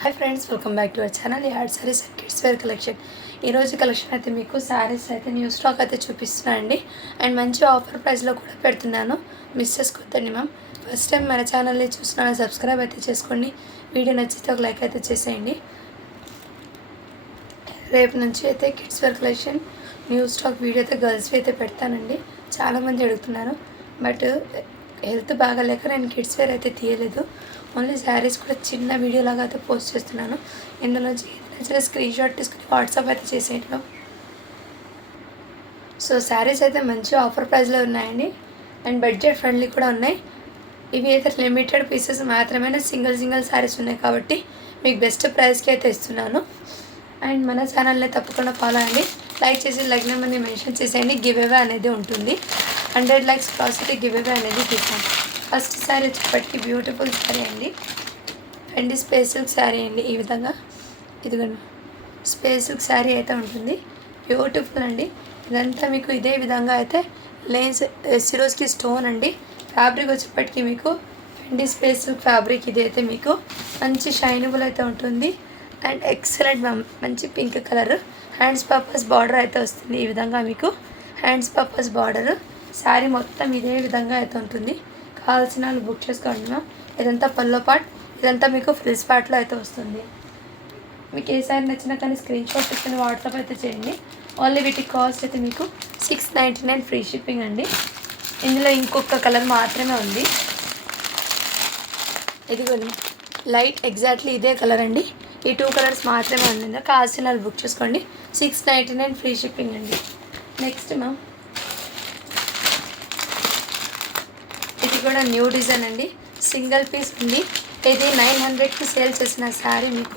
Hi friends, welcome back to our channel add sarees and kids wear collection. ఈరోజు collection అయితే మీకు శారీస్ అయితే new stock అయితే చూపిస్తున్నాను అండి. అండ్ మంచి ఆఫర్ ప్రైస్లో కూడా పెడుతున్నాను, మిస్ చేసుకోవద్దండి మ్యామ్. ఫస్ట్ టైం మన ఛానల్ని చూసిన సబ్స్క్రైబ్ అయితే చేసుకోండి. వీడియో నచ్చితే ఒక లైక్ అయితే చేసేయండి. రేపు నుంచి అయితే kids wear collection new stock video అయితే గర్ల్స్వి అయితే పెడతానండి. చాలామంది అడుగుతున్నారు, బట్ హెల్త్ బాగాలేక నేను కిడ్స్ వేర్ అయితే తీయలేదు. ఓన్లీ శారీస్ కూడా చిన్న వీడియో లాగా అయితే పోస్ట్ చేస్తున్నాను. ఇందులో నచ్చిన స్క్రీన్ షాట్ తీసుకుని వాట్సాప్ అయితే చేసేయడం. సో శారీస్ అయితే మంచి ఆఫర్ ప్రైస్లో ఉన్నాయండి, అండ్ బడ్జెట్ ఫ్రెండ్లీ కూడా ఉన్నాయి. ఇవి అయితే లిమిటెడ్ పీసెస్ మాత్రమే, సింగిల్ శారీస్ ఉన్నాయి కాబట్టి మీకు బెస్ట్ ప్రైస్కి అయితే ఇస్తున్నాను. అండ్ మన ఛానల్ని తప్పకుండా ఫాలో అండి. లైక్ చేసి లైక్ నెంబర్ని మెన్షన్ చేసేయండి. గివ్ అవే అనేది ఉంటుంది. 100 లైక్స్ క్రాస్ అయితే గివ్ అవే అనేది తీసాను. ఫస్ట్ శారీ వచ్చేప్పటికి బ్యూటిఫుల్ శారీ అండి, అండ్ స్పేస్ సిల్క్ శారీ అండి. ఈ విధంగా ఇదిగోండి స్పేస్ సిల్క్ శారీ అయితే ఉంటుంది. బ్యూటిఫుల్ అండి. ఇదంతా మీకు ఇదే విధంగా అయితే లేన్స్ సిరోస్కి స్టోన్ అండి. ఫ్యాబ్రిక్ వచ్చేప్పటికి మీకు అండి స్పేస్ సిల్క్ ఫ్యాబ్రిక్. ఇది అయితే మీకు మంచి షైనబుల్ అయితే ఉంటుంది, అండ్ ఎక్సలెంట్ మంచి pink colour. Hands purpose border అయితే వస్తుంది. ఈ విధంగా మీకు హ్యాండ్స్ పర్పస్ బార్డర్. శారీ మొత్తం ఇదే విధంగా అయితే ఉంటుంది. కావాల్సిన వాళ్ళు బుక్ చేసుకోండి మ్యామ్. ఇదంతా పల్లో పార్ట్, ఇదంతా మీకు ఫ్రిల్స్ పార్ట్లో అయితే వస్తుంది. మీకు ఏ శారీ నచ్చినా కానీ స్క్రీన్ షాట్ తీసుకుని వాట్సాప్ అయితే చేయండి. ఓన్లీ వీటి కాస్ట్ అయితే మీకు 699 ఫ్రీ షిప్పింగ్ అండి. ఇందులో ఇంకొక కలర్ మాత్రమే ఉంది. ఇదిగోండి లైట్ ఎగ్జాక్ట్లీ ఇదే కలర్ అండి. ఈ 2 కలర్స్ మాత్రమే ఉంది. కావాల్సిన వాళ్ళు బుక్ చేసుకోండి. 699 ఫ్రీ షిప్పింగ్ అండి. నెక్స్ట్ మ్యామ్, ఇది కూడా న్యూ డిజైన్ అండి. సింగిల్ పీస్ ఉంది. ఇది 900కి సేల్ చేసిన శారీ మీకు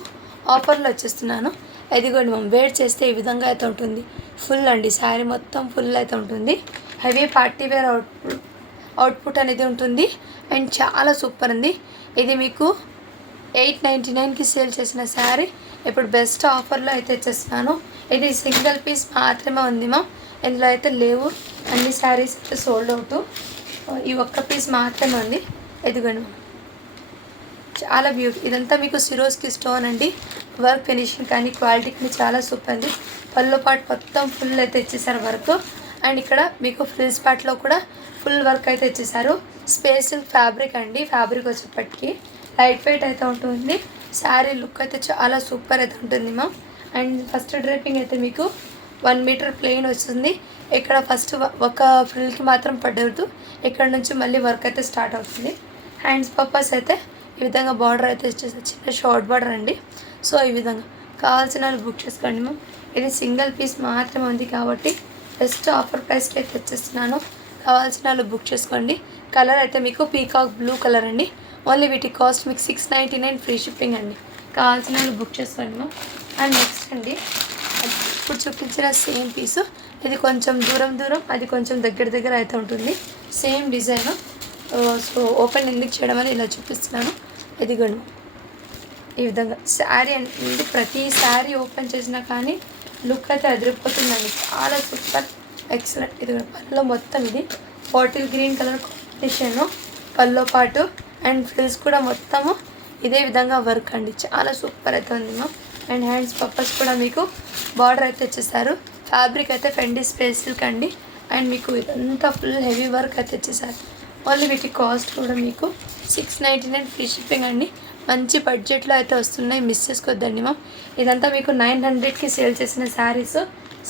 ఆఫర్లో వచ్చేస్తున్నాను. ఇది కూడా మనం వేర్ చేస్తే ఈ విధంగా అయితే ఉంటుంది. ఫుల్ అండి, శారీ మొత్తం ఫుల్ అయితే ఉంటుంది. హెవీ పార్టీ వేర్ అవుట్పుట్ అనేది ఉంటుంది, అండ్ చాలా సూపర్ ఉంది. ఇది మీకు 899కి సేల్ చేసిన శారీ ఇప్పుడు బెస్ట్ ఆఫర్లో అయితే ఇచ్చేస్తున్నాను. ఇది సింగిల్ పీస్ మాత్రమే ఉంది మ్యామ్. ఇందులో అయితే లేవు, అన్ని శారీస్ అయితే సోల్డ్ అవుట్. ఈ ఒక్క పీస్ మాత్రమే ఉంది. ఎదుగను చాలా బ్యూటిఫుల్. ఇదంతా మీకు సిరోస్కి స్టోన్ అండి. వర్క్ ఫినిషింగ్ కానీ క్వాలిటీ కానీ చాలా సూపర్ ఉంది. పళ్ళు పాటు మొత్తం ఫుల్ అయితే ఇచ్చేసారు వర్క్, అండ్ ఇక్కడ మీకు ఫ్రిల్స్ పార్ట్లో కూడా ఫుల్ వర్క్ అయితే ఇచ్చేసారు. స్పేస్ ఫ్యాబ్రిక్ అండి. ఫ్యాబ్రిక్ వచ్చేప్పటికి లైట్ వెయిట్ అయితే ఉంటుంది. శారీ లుక్ అయితే చాలా సూపర్ అయితే ఉంటుంది మ్యామ్. అండ్ ఫస్ట్ డ్రైపింగ్ అయితే మీకు 1 మీటర్ ప్లెయిన్ వస్తుంది. ఇక్కడ ఫస్ట్ ఒక ఫ్రిల్కి మాత్రం పడదు, ఇక్కడ నుంచి మళ్ళీ వర్క్ అయితే స్టార్ట్ అవుతుంది. హ్యాండ్స్ పర్పస్ అయితే ఈ విధంగా బార్డర్ అయితే ఇచ్చేసి చిన్న షార్ట్ బార్డర్ అండి. సో ఈ విధంగా కావాల్సిన వాళ్ళు బుక్ చేసుకోండి మ్యామ్. ఇది సింగిల్ పీస్ మాత్రమే ఉంది కాబట్టి బెస్ట్ ఆఫర్ ప్రైస్కి అయితే తెచ్చేస్తున్నాను. కావాల్సిన వాళ్ళు బుక్ చేసుకోండి. కలర్ అయితే మీకు పీకాక్ బ్లూ కలర్ అండి. ఓన్లీ వీటి కాస్ట్ మీకు 699 ఫ్రీ షిప్పింగ్ అండి. కావాల్సిన వాళ్ళు బుక్ చేసుకోండి మ్యామ్. అండ్ నెక్స్ట్ అండి, ఇప్పుడు చూపించిన సేమ్ పీసు. ఇది కొంచెం దూరం, అది కొంచెం దగ్గర అయితే ఉంటుంది. Same design. సో ఓపెన్ ఎందుకు చేయడం అని ఇలా చూపిస్తున్నాను. ఇదిగోండి ఈ విధంగా శారీ అండి. ప్రతి శారీ ఓపెన్ చేసినా కానీ లుక్ అయితే అదిరిపోతుందండి. చాలా సూపర్ ఎక్సలెంట్. ఇది పళ్ళలో మొత్తం ఇది బాటిల్ గ్రీన్ కలర్ కాంబినేషన్ పళ్ళలో పాటు, అండ్ ఫ్రిల్స్ కూడా మొత్తము ఇదే విధంగా వర్క్ అండి. చాలా సూపర్ అయితే ఉంది మ్యామ్. అండ్ హ్యాండ్స్ పర్పస్ కూడా మీకు బార్డర్ అయితే ఇచ్చేసారు. ఫ్యాబ్రిక్ అయితే ఫెండీ స్పేస్ సిల్క్ అండి, అండ్ మీకు ఇదంతా ఫుల్ హెవీ వర్క్ అయితే ఇచ్చేసారు. ఓన్లీ వీటి కాస్ట్ కూడా మీకు 699 ఫ్రీ షిప్పింగ్ అండి. మంచి బడ్జెట్లో అయితే వస్తున్నాయి, మిస్ చేసుకోవద్దండి మ్యామ్. ఇదంతా మీకు 900కి సేల్ చేసిన శారీస్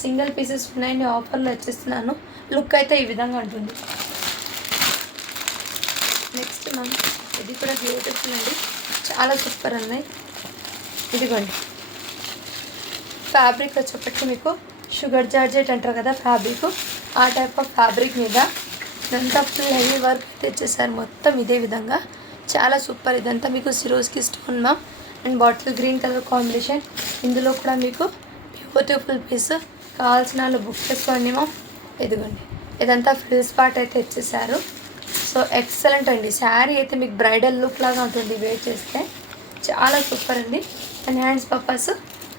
సింగిల్ పీసెస్ ఉన్నాయండి. ఆఫర్లో వచ్చేస్తున్నాను. లుక్ అయితే ఈ విధంగా ఉంటుంది. నెక్స్ట్ మ్యామ్, ఇది కూడా బ్యూటిఫుల్ అండి, చాలా సూపర్ ఉన్నాయి. ఇదిగోండి ఫ్యాబ్రిక్ వచ్చేప్పటికి మీకు షుగర్ జార్జెట్ అంటారు కదా ఫ్యాబ్రిక్, ఆ టైప్ ఆఫ్ ఫ్యాబ్రిక్ మీద ఇదంతా ఫుల్ హెవీ వర్క్ తెచ్చేసారు. మొత్తం ఇదే విధంగా చాలా సూపర్. ఇదంతా మీకు Swarovski stone ma'am, and bottle green colour combination. ఇందులో కూడా మీకు బ్యూటిఫుల్ పీస్. కావాల్సిన వాళ్ళు బుక్ చేసుకోండి మ్యామ్. ఇదిగోండి ఇదంతా ఫ్రిల్స్ పార్ట్ అయితే ఇచ్చేసారు. సో ఎక్సలెంట్ అండి. శారీ అయితే మీకు బ్రైడల్ లుక్ లాగా ఉంటుంది వేర్ చేస్తే. చాలా సూపర్ అండి. అండ్ హ్యాండ్స్ పర్పస్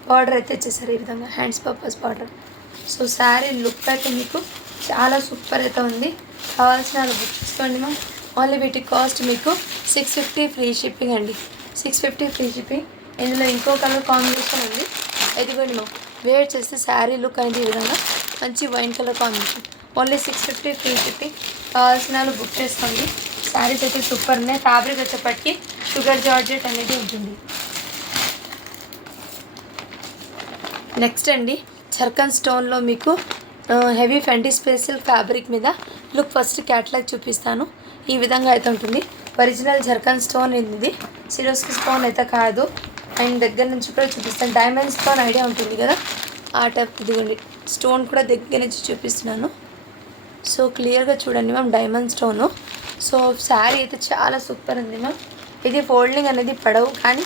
బార్డర్ అయితే ఇచ్చేసారు. ఈ విధంగా hands purpose border. So sari look అయితే మీకు చాలా సూపర్ అయితే ఉంది. కావాల్సిన వాళ్ళు బుక్ చేసుకోండి మ్యామ్. ఓన్లీ వీటి కాస్ట్ మీకు 650 ఫ్రీ షిప్పింగ్ అండి. 650 ఫ్రీ షిప్పింగ్. ఇందులో ఇంకో కలర్ కాంబినేషన్ ఉంది. ఇదిగోండి మ్యామ్, వేర్ చేస్తే శారీ లుక్ అనేది ఈ విధంగా మంచి wine colour combination. Only 650 free shipping. కావాల్సిన వాళ్ళు బుక్ చేసుకోండి. శారీస్ అయితే సూపర్ ఉన్నాయి. ఫ్యాబ్రిక్ వచ్చేప్పటికి షుగర్ జార్జెట్ అనేది ఉంటుంది. నెక్స్ట్ అండి, జర్కన్ స్టోన్లో మీకు హెవీ ఫెంటీ స్పెషల్ ఫ్యాబ్రిక్ మీద లుక్. ఫస్ట్ క్యాటలాగ్ చూపిస్తాను. ఈ విధంగా అయితే ఉంటుంది. ఒరిజినల్ జర్కన్ స్టోన్ ఇది, సిరోస్కి స్టోన్ అయితే కాదు. అండ్ దగ్గర నుంచి కూడా చూపిస్తాను. డైమండ్ స్టోన్ ఐడియా ఉంటుంది కదా, ఆ టైప్. ఇదిగోండి స్టోన్ కూడా దగ్గర నుంచి చూపిస్తున్నాను. సో క్లియర్గా చూడండి ma'am, diamond stone. So sari అయితే చాలా సూపర్ ఉంది మ్యామ్. ఇది ఫోల్డింగ్ అనేది పడవు, కానీ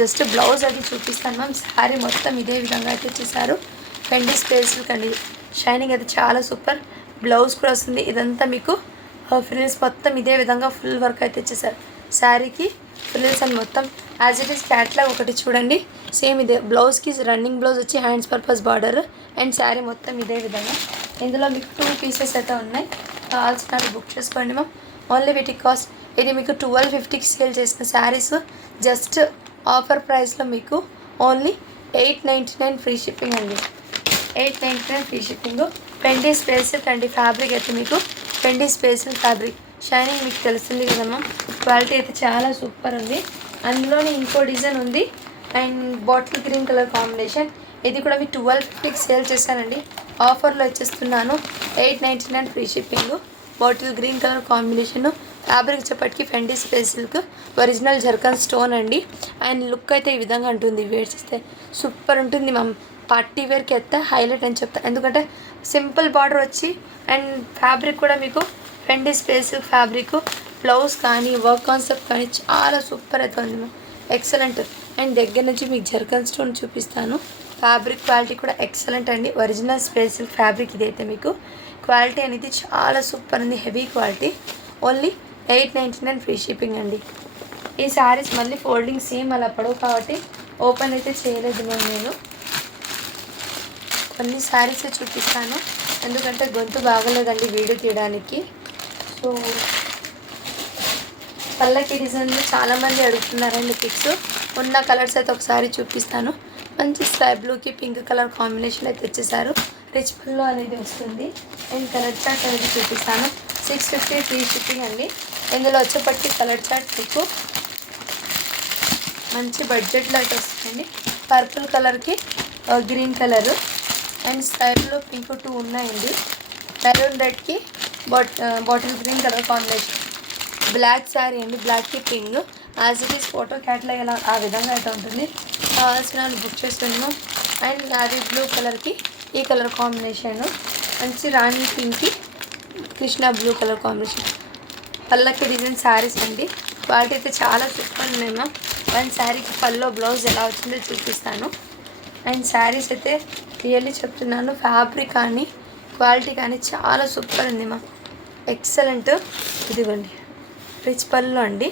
జస్ట్ బ్లౌజ్ అది చూపిస్తాను మ్యామ్. శారీ మొత్తం ఇదే విధంగా అయితే ఇచ్చేసారు. ఫెండీ స్పేస్లు కండి, షైనింగ్ అయితే చాలా సూపర్. బ్లౌజ్ కూడా వస్తుంది. ఇదంతా మీకు ఫ్రిల్స్ మొత్తం ఇదే విధంగా ఫుల్ వర్క్ అయితే ఇచ్చేసారు. శారీకి ఫ్రిల్స్ అని మొత్తం యాజ్ ఇట్ ఈస్. క్యాట్లాగ్ ఒకటి చూడండి, సేమ్ ఇదే. బ్లౌజ్కి రన్నింగ్ బ్లౌజ్ వచ్చి hands purpose border, and sari మొత్తం ఇదే విధంగా. ఇందులో మీకు 2 పీసెస్ అయితే ఉన్నాయి. కావాల్సిన బుక్ చేసుకోండి మ్యామ్. ఓన్లీ వీటి కాస్ట్, ఇది మీకు 1250కి సేల్ చేసిన శారీస్ జస్ట్ ఆఫర్ ప్రైస్లో మీకు ఓన్లీ 899 ఫ్రీ షిప్పింగ్ అండి. 899 ఫ్రీ షిప్పింగ్. ఫెండీ స్పేసిల్ అండి. ఫ్యాబ్రిక్ అయితే మీకు ఫెండీ స్పేసిల్ ఫ్యాబ్రిక్. షైనింగ్ మీకు తెలుస్తుంది కదమ్మా. క్వాలిటీ అయితే చాలా సూపర్ ఉంది. అందులోనే ఇంకో డిజైన్ ఉంది, and bottle green colour combination. ఇది కూడా మీకు 1250కి సేల్ చేశానండి. ఆఫర్లో ఇచ్చేస్తున్నాను. 899 free shipping. Bottle green colour combination. Fabric చెప్పటికి ఫెండీ స్పేసిల్క్ ఒరిజినల్ జర్కన్ స్టోన్ అండి. అండ్ లుక్ అయితే ఈ విధంగా ఉంటుంది. వేర్ చేస్తే సూపర్ ఉంటుంది మ్యామ్. పార్టీ వేర్కి అయితే హైలైట్ అని చెప్తాను, ఎందుకంటే సింపుల్ బార్డర్ వచ్చి అండ్ ఫ్యాబ్రిక్ కూడా మీకు ఫెండీ స్పేసిల్ ఫ్యాబ్రిక్. బ్లౌజ్ కానీ వర్క్ కాన్సెప్ట్ కానీ చాలా సూపర్ అయితే ఉంది మ్యామ్. ఎక్సలెంట్. అండ్ దగ్గర నుంచి మీకు జర్కన్ స్టోన్ చూపిస్తాను. ఫ్యాబ్రిక్ క్వాలిటీ కూడా ఎక్సలెంట్ అండి. ఒరిజినల్ స్పేసిల్ ఫ్యాబ్రిక్ ఇదైతే మీకు క్వాలిటీ అనేది చాలా సూపర్ ఉంది. Heavy quality. Only 899 free shipping అండి. ఈ శారీస్ మళ్ళీ ఫోల్డింగ్ సేమ్ అలా పడవు కాబట్టి ఓపెన్ అయితే చేయలేదు నేను. కొన్ని శారీస్ చూపిస్తాను, ఎందుకంటే గొంతు బాగలేదండి వీడియో తీయడానికి. సో పల్లకి డిజైన్లు చాలామంది అడుగుతున్నారండి పిక్స్. ఉన్న కలర్స్ అయితే ఒకసారి చూపిస్తాను. మంచి స్కై బ్లూకి పింక్ కలర్ కాంబినేషన్ అయితే వచ్చేసారు. రిచ్ పళ్ళు అనేది వస్తుంది. అండ్ కలర్ చార్ట్ అనేది చూపిస్తాను. 650 ఫ్రీ షిప్పింగ్ అండి. ఇందులో వచ్చేపట్టి కలర్ చార్ట్ మీకు మంచి బడ్జెట్లో అయితే వస్తుందండి. పర్పుల్ కలర్కి గ్రీన్ కలరు, అండ్ స్కైలో పింక్ 2 ఉన్నాయండి. మెరూన్ రెడ్కి bottle green colour combination. Black sari అండి, బ్లాక్కి pink. As it is photo catalogue ఎలా ఆ విధంగా అయితే ఉంటుంది. కావాల్సిన బుక్ చేసుకున్నాము. అండ్ నాది బ్లూ కలర్కి ఈ కలర్ కాంబినేషన్. మంచి రాణి పింక్కి కృష్ణ బ్లూ కలర్ కాంబినేషన్. పల్లకి డిజైన్ శారీస్ అండి. క్వాలిటీ అయితే చాలా సూపర్ ఉన్నాయి మ్యామ్. వన్ శారీకి పల్లో బ్లౌజ్ ఎలా వచ్చిందో చూపిస్తాను. అండ్ శారీస్ అయితే రియల్లీ చెప్తున్నాను, ఫ్యాబ్రిక్ కానీ క్వాలిటీ కానీ చాలా సూపర్ ఉంది మ్యామ్. ఎక్సలెంట్. ఇదిగోండి రిచ్ పళ్ళు అండి,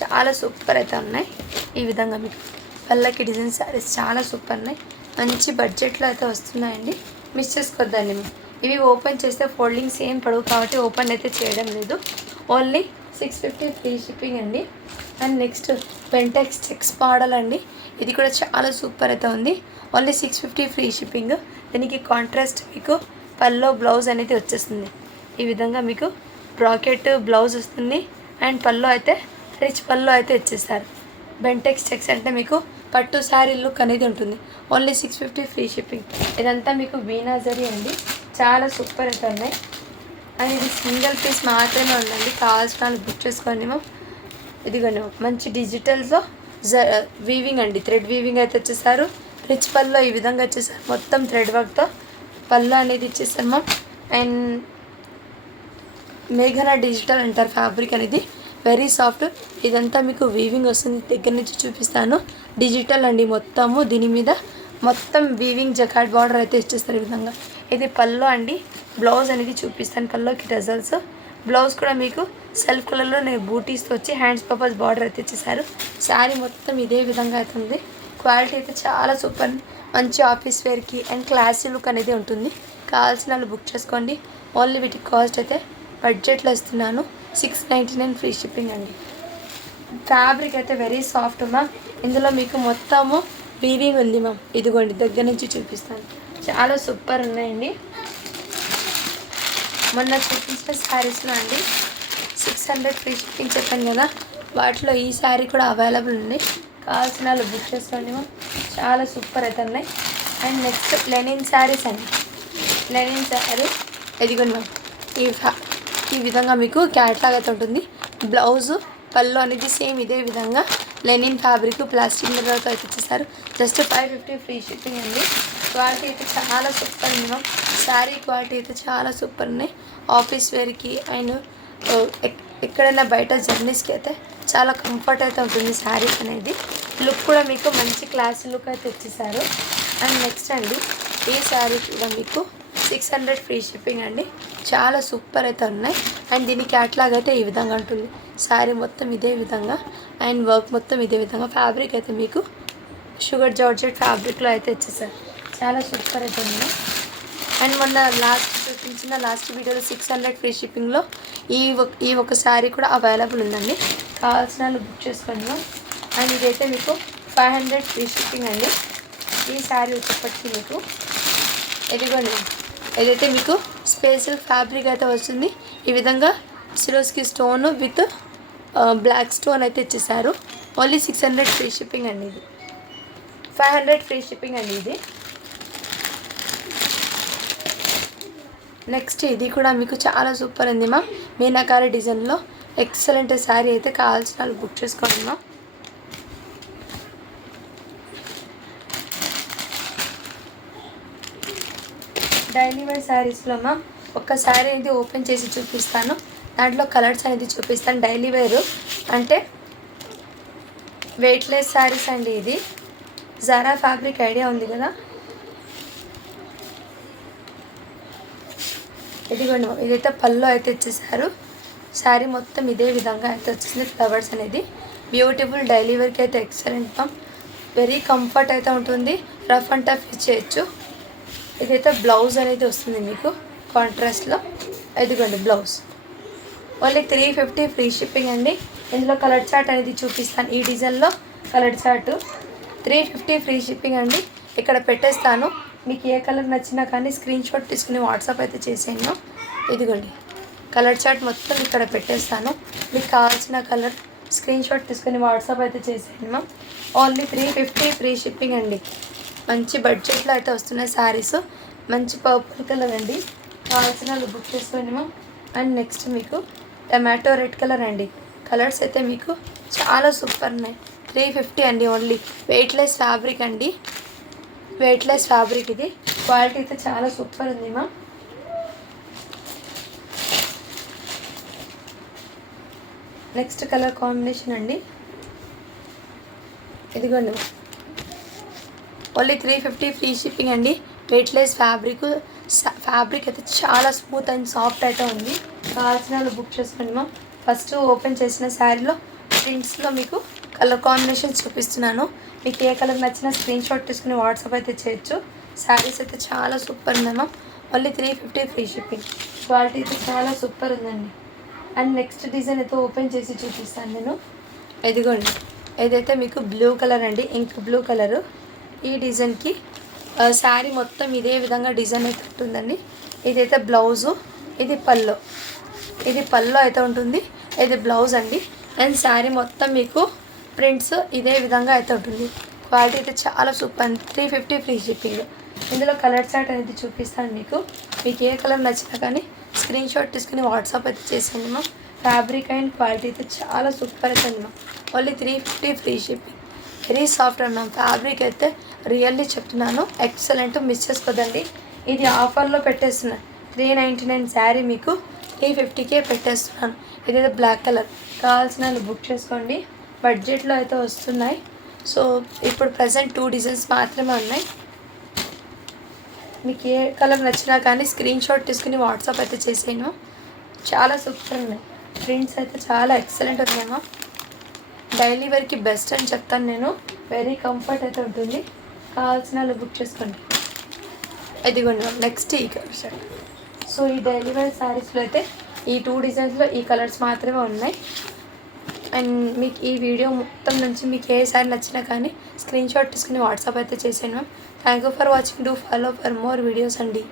చాలా సూపర్ అయితే ఉన్నాయి. ఈ విధంగా మీకు పల్లకి డిజైన్ శారీస్ చాలా సూపర్ ఉన్నాయి. మంచి బడ్జెట్లో అయితే వస్తున్నాయండి. మిస్ చేసుకోవద్దండి మ్యామ్. ఇవి ఓపెన్ చేస్తే ఫోల్డింగ్ సేమ్ పడవు కాబట్టి ఓపెన్ అయితే చేయడం లేదు. ఓన్లీ 650 ఫ్రీ షిప్పింగ్ అండి. అండ్ నెక్స్ట్ పెంటెక్స్ చెక్స్ మోడల్ అండి. ఇది కూడా చాలా సూపర్ అయితే ఉంది. Only 650 free shipping. దీనికి కాంట్రాస్ట్ మీకు పల్లో బ్లౌజ్ అనేది వచ్చేస్తుంది. ఈ విధంగా మీకు బ్రాకెట్ బ్లౌజ్ వస్తుంది. అండ్ పల్లో అయితే రిచ్ పల్లో అయితే ఇచ్చేస్తారు. బెంటెక్స్ చెక్స్ అంటే మీకు పట్టు శారీ లుక్ అనేది ఉంటుంది. Only 650 free shipping. ఇదంతా మీకు వీణా జరీ అండి, చాలా సూపర్ అయితే ఉన్నాయి. అండ్ ఇది సింగిల్ పీస్ మాత్రమే ఉందండి. కావాల్సిన వాళ్ళు బుక్ చేసుకోండి మ్యామ్. ఇదిగోండి మంచి డిజిటల్తో వీవింగ్ అండి, థ్రెడ్ వీవింగ్ అయితే వచ్చేసారు. రిచ్ పల్లో ఈ విధంగా వచ్చేసారు. మొత్తం థ్రెడ్ వర్క్తో పళ్ళు అనేది ఇచ్చేసారు మ్యామ్. అండ్ మేఘనా డిజిటల్ అంటారు ఫ్యాబ్రిక్ అనేది, వెరీ సాఫ్ట్. ఇదంతా మీకు వీవింగ్ వస్తుంది. దగ్గర నుంచి చూపిస్తాను. డిజిటల్ అండి మొత్తము. దీని మీద మొత్తం వీవింగ్ జకాట్ బార్డర్ అయితే ఇచ్చేస్తారు ఈ విధంగా. ఇది పళ్ళు అండి. బ్లౌజ్ అనేది చూపిస్తాను. పల్లోకి టజల్స్. బ్లౌజ్ కూడా మీకు సెల్ఫ్ కలర్లో నేను బూటీస్తో వచ్చి హ్యాండ్స్ పర్పస్ బార్డర్ అయితే ఇచ్చేసారు. శారీ మొత్తం ఇదే విధంగా అయితే ఉంది. క్వాలిటీ అయితే చాలా సూపర్. మంచి ఆఫీస్ వేర్కి అండ్ క్లాసీ లుక్ అనేది ఉంటుంది. కావాల్సిన వాళ్ళు బుక్ చేసుకోండి. ఓన్లీ వీటి కాస్ట్ అయితే బడ్జెట్లో ఇస్తున్నాను. 699 ఫ్రీ షిప్పింగ్ అండి. ఫ్యాబ్రిక్ అయితే వెరీ సాఫ్ట్ మ్యామ్. ఇందులో మీకు మొత్తము వీవింగ్ ఉంది మ్యామ్. ఇదిగోండి దగ్గర నుంచి చూపిస్తాను, చాలా సూపర్ ఉన్నాయండి. మొన్న చూపించిన శారీస్లో అండి 600 ఫ్రీ షిప్పింగ్ చెప్పాను కదా, వాటిలో ఈ శారీ కూడా అవైలబుల్ ఉంది. కావాల్సిన వాళ్ళు బుక్ చేసుకోండి మ్యామ్, చాలా సూపర్ అయితే ఉన్నాయి. అండ్ నెక్స్ట్ లెనిన్ శారీస్ అండి. లెనిన్ శారీ ఎదిగోండి మ్యామ్. ఈ విధంగా మీకు క్యాట్లాగ్ అయితే ఉంటుంది. బ్లౌజు పళ్ళు అనేది సేమ్ ఇదే విధంగా లెనిన్ ఫ్యాబ్రిక్ ప్లాస్టిక్ మిర్రర్తో అయితే ఇచ్చేస్తారు. జస్ట్ 550 ఫ్రీ షిప్పింగ్ అండి. క్వాలిటీ అయితే చాలా సూపర్ ఉంది మ్యామ్. శారీ క్వాలిటీ అయితే చాలా సూపర్ ఉన్నాయి. ఆఫీస్ వేర్కి అండ్ ఎక్కడైనా బయట జర్నీస్కి అయితే చాలా కంఫర్ట్ అయితే ఉంటుంది శారీస్ అనేది. లుక్ కూడా మీకు మంచి క్లాసీ లుక్ అయితే ఇచ్చేసారు. అండ్ నెక్స్ట్ అండి ఈ శారీ కూడా మీకు 600 ఫ్రీ షిప్పింగ్ అండి. చాలా సూపర్ అయితే ఉన్నాయి. అండ్ దీని క్యాట్లాగ్ అయితే ఈ విధంగా ఉంటుంది. శారీ మొత్తం ఇదే విధంగా అండ్ వర్క్ మొత్తం ఇదే విధంగా. ఫ్యాబ్రిక్ అయితే మీకు షుగర్ జార్జెట్ ఫ్యాబ్రిక్లో అయితే ఇచ్చేసారు. చాలా సూపర్ అయితే ఉన్నాయి. అండ్ మొన్న చూపించిన లాస్ట్ వీడియోలో 600 ఫ్రీ షిప్పింగ్లో ఈ ఒక శారీ కూడా అవైలబుల్ ఉందండి. కావాల్సిన వాళ్ళు బుక్ చేసుకోండి. అండ్ ఇదైతే మీకు 500 ఫ్రీ షిప్పింగ్ అండి. ఈ శారీ వచ్చేప్పటికి మీకు ఎదిగోండి, ఏదైతే మీకు స్పెషల్ ఫ్యాబ్రిక్ అయితే వస్తుంది. ఈ విధంగా Swarovski stone with black stone అయితే ఇచ్చేసారు. ఓన్లీ 600 ఫ్రీ షిప్పింగ్ అండి. ఇది 500 ఫ్రీ షిప్పింగ్ అండి. ఇది నెక్స్ట్ ఇది కూడా మీకు చాలా సూపర్ ఉంది మా మీనాకారి డిజైన్లో ఎక్సలెంట్ శారీ అయితే కావాల్సిన వాళ్ళు బుక్ చేసుకోండి మా. డైలీ వేర్ శారీస్లో మా ఒక్క శారీ అనేది ఓపెన్ చేసి చూపిస్తాను. దాంట్లో కలర్స్ అనేది చూపిస్తాను. డైలీ వేరు అంటే వెయిట్లెస్ శారీస్ అండి. ఇది జారా ఫ్యాబ్రిక్ ఐడియా ఉంది కదా, ఇదిగోండి. ఇదైతే పళ్ళు అయితే ఇచ్చేసారు. శారీ మొత్తం ఇదే విధంగా అయితే వచ్చింది. ఫ్లవర్స్ అనేది బ్యూటిఫుల్ డైలీ వేర్కి అయితే ఎక్సలెంట్ మ్యామ్. వెరీ కంఫర్ట్ అయితే ఉంటుంది. రఫ్ అండ్ టఫ్ ఇచ్చేయచ్చు. ఇదైతే బ్లౌజ్ అనేది వస్తుంది మీకు కాంట్రాస్ట్లో. ఇదిగోండి బ్లౌజ్. ఓన్లీ 350 ఫ్రీ షిప్పింగ్ అండి. ఇందులో కలర్ చార్ట్ అనేది చూపిస్తాను. ఈ డిజైన్లో కలర్ చార్ట్ 350 ఫ్రీ షిప్పింగ్ అండి. ఇక్కడ పెట్టేస్తాను. మీకు ఏ కలర్ నచ్చినా కానీ స్క్రీన్ షాట్ తీసుకుని వాట్సాప్ అయితే చేసేయండి. ఇదిగోండి కలర్ చార్ట్ మొత్తం ఇక్కడ పెట్టేస్తాను. మీకు కావాల్సిన కలర్ స్క్రీన్ షాట్ తీసుకుని వాట్సాప్ అయితే చేసేయండి మ్యామ్. ఓన్లీ 350 ఫ్రీ షిప్పింగ్ అండి. మంచి బడ్జెట్లో అయితే వస్తున్నాయి శారీస్. మంచి పర్పుల్ కలర్ అండి. కావాల్సిన వాళ్ళు బుక్ చేసుకోండి మ్యామ్. అండ్ నెక్స్ట్ మీకు టమాటో రెడ్ కలర్ అండి. కలర్స్ అయితే మీకు చాలా సూపర్ ఉన్నాయి. 350 అండి ఓన్లీ. వెయిట్లెస్ ఫ్యాబ్రిక్ అండి. వెయిట్లెస్ ఫ్యాబ్రిక్ ఇది. క్వాలిటీ అయితే చాలా సూపర్ ఉంది మా. నెక్స్ట్ కలర్ కాంబినేషన్ అండి. ఇదిగోండి ఓన్లీ 350 ఫ్రీ షిప్పింగ్ అండి. Weightless fabric. ఫ్యాబ్రిక్ అయితే చాలా స్మూత్ అండ్ సాఫ్ట్ అయితే ఉంది. కావాల్సిన వాళ్ళు బుక్ చేసుకోండి మా. ఫస్ట్ ఓపెన్ చేసిన శారీలో ప్రింట్స్లో మీకు కలర్ కాంబినేషన్స్ చూపిస్తున్నాను. మీకు ఏ కలర్ నచ్చినా స్క్రీన్ షాట్ తీసుకుని వాట్సాప్ అయితే చేయొచ్చు. శారీస్ అయితే చాలా సూపర్ ఉంది ma'am. Only 350 free shipping. Quality అయితే చాలా సూపర్ ఉందండి. అండ్ నెక్స్ట్ డిజైన్ అయితే ఓపెన్ చేసి చూపిస్తాను నేను. ఇదిగోండి ఏదైతే మీకు బ్లూ కలర్ అండి, ఇంక్ బ్లూ కలరు. ఈ డిజైన్కి శారీ మొత్తం ఇదే విధంగా డిజైన్ అయితే ఉంటుందండి. ఇదైతే బ్లౌజు, ఇది పళ్ళు. ఇది పళ్ళు అయితే ఉంటుంది, ఇది బ్లౌజ్ అండి. అండ్ శారీ మొత్తం మీకు ప్రింట్స్ ఇదే విధంగా అయితే ఉంటుంది. క్వాలిటీ అయితే చాలా సూపర్ అండి. 350 ఫ్రీ షిప్పింగ్. ఇందులో కలర్ చార్ట్ అనేది చూపిస్తాను మీకు. మీకు ఏ కలర్ నచ్చినా కానీ స్క్రీన్ షాట్ తీసుకుని వాట్సాప్ అయితే చేసాను మ్యామ్. ఫ్యాబ్రిక్ అండ్ క్వాలిటీ అయితే చాలా సూపర్ అయితే ఉంది ma'am. Only 350 free shipping. Very soft అండి మ్యామ్. ఫ్యాబ్రిక్ అయితే రియల్లీ చెప్తున్నాను ఎక్సలెంట్. మిస్ చేసుకోదండి. ఇది ఆఫర్లో పెట్టేస్తున్నాను. 399 శారీ మీకు 350కే పెట్టేస్తున్నాను. ఇదైతే బ్లాక్ కలర్. కావాల్సిన బుక్ చేసుకోండి. బడ్జెట్లో అయితే వస్తున్నాయి. సో ఇప్పుడు ప్రజెంట్ 2 డిజైన్స్ మాత్రమే ఉన్నాయి. మీకు ఏ కలర్ నచ్చినా కానీ స్క్రీన్ షాట్ తీసుకుని వాట్సాప్ అయితే చేసేయను. చాలా సూపర్ ఉన్నాయి. ప్రింట్స్ అయితే చాలా ఎక్సలెంట్ ఉన్నాయమ్మా. డైలీ వేర్కి బెస్ట్ అని చెప్తాను నేను. వెరీ కంఫర్ట్ అయితే ఉంటుంది. కావాల్సిన వాళ్ళు బుక్ చేసుకోండి. ఇదిగోండి నెక్స్ట్ ఈ కలర్ షర్ట్. సో ఈ డైలీ వేర్ శారీస్లో అయితే ఈ 2 డిజైన్స్లో ఈ కలర్స్ మాత్రమే ఉన్నాయి. అండ్ మీకు ఈ వీడియో మొత్తం నుంచి మీకు ఏ సారీ నచ్చినా కానీ స్క్రీన్ షాట్ తీసుకుని వాట్సాప్ అయితే చేసేయండి ma'am. Thank you for watching. Do follow for more videos అండి.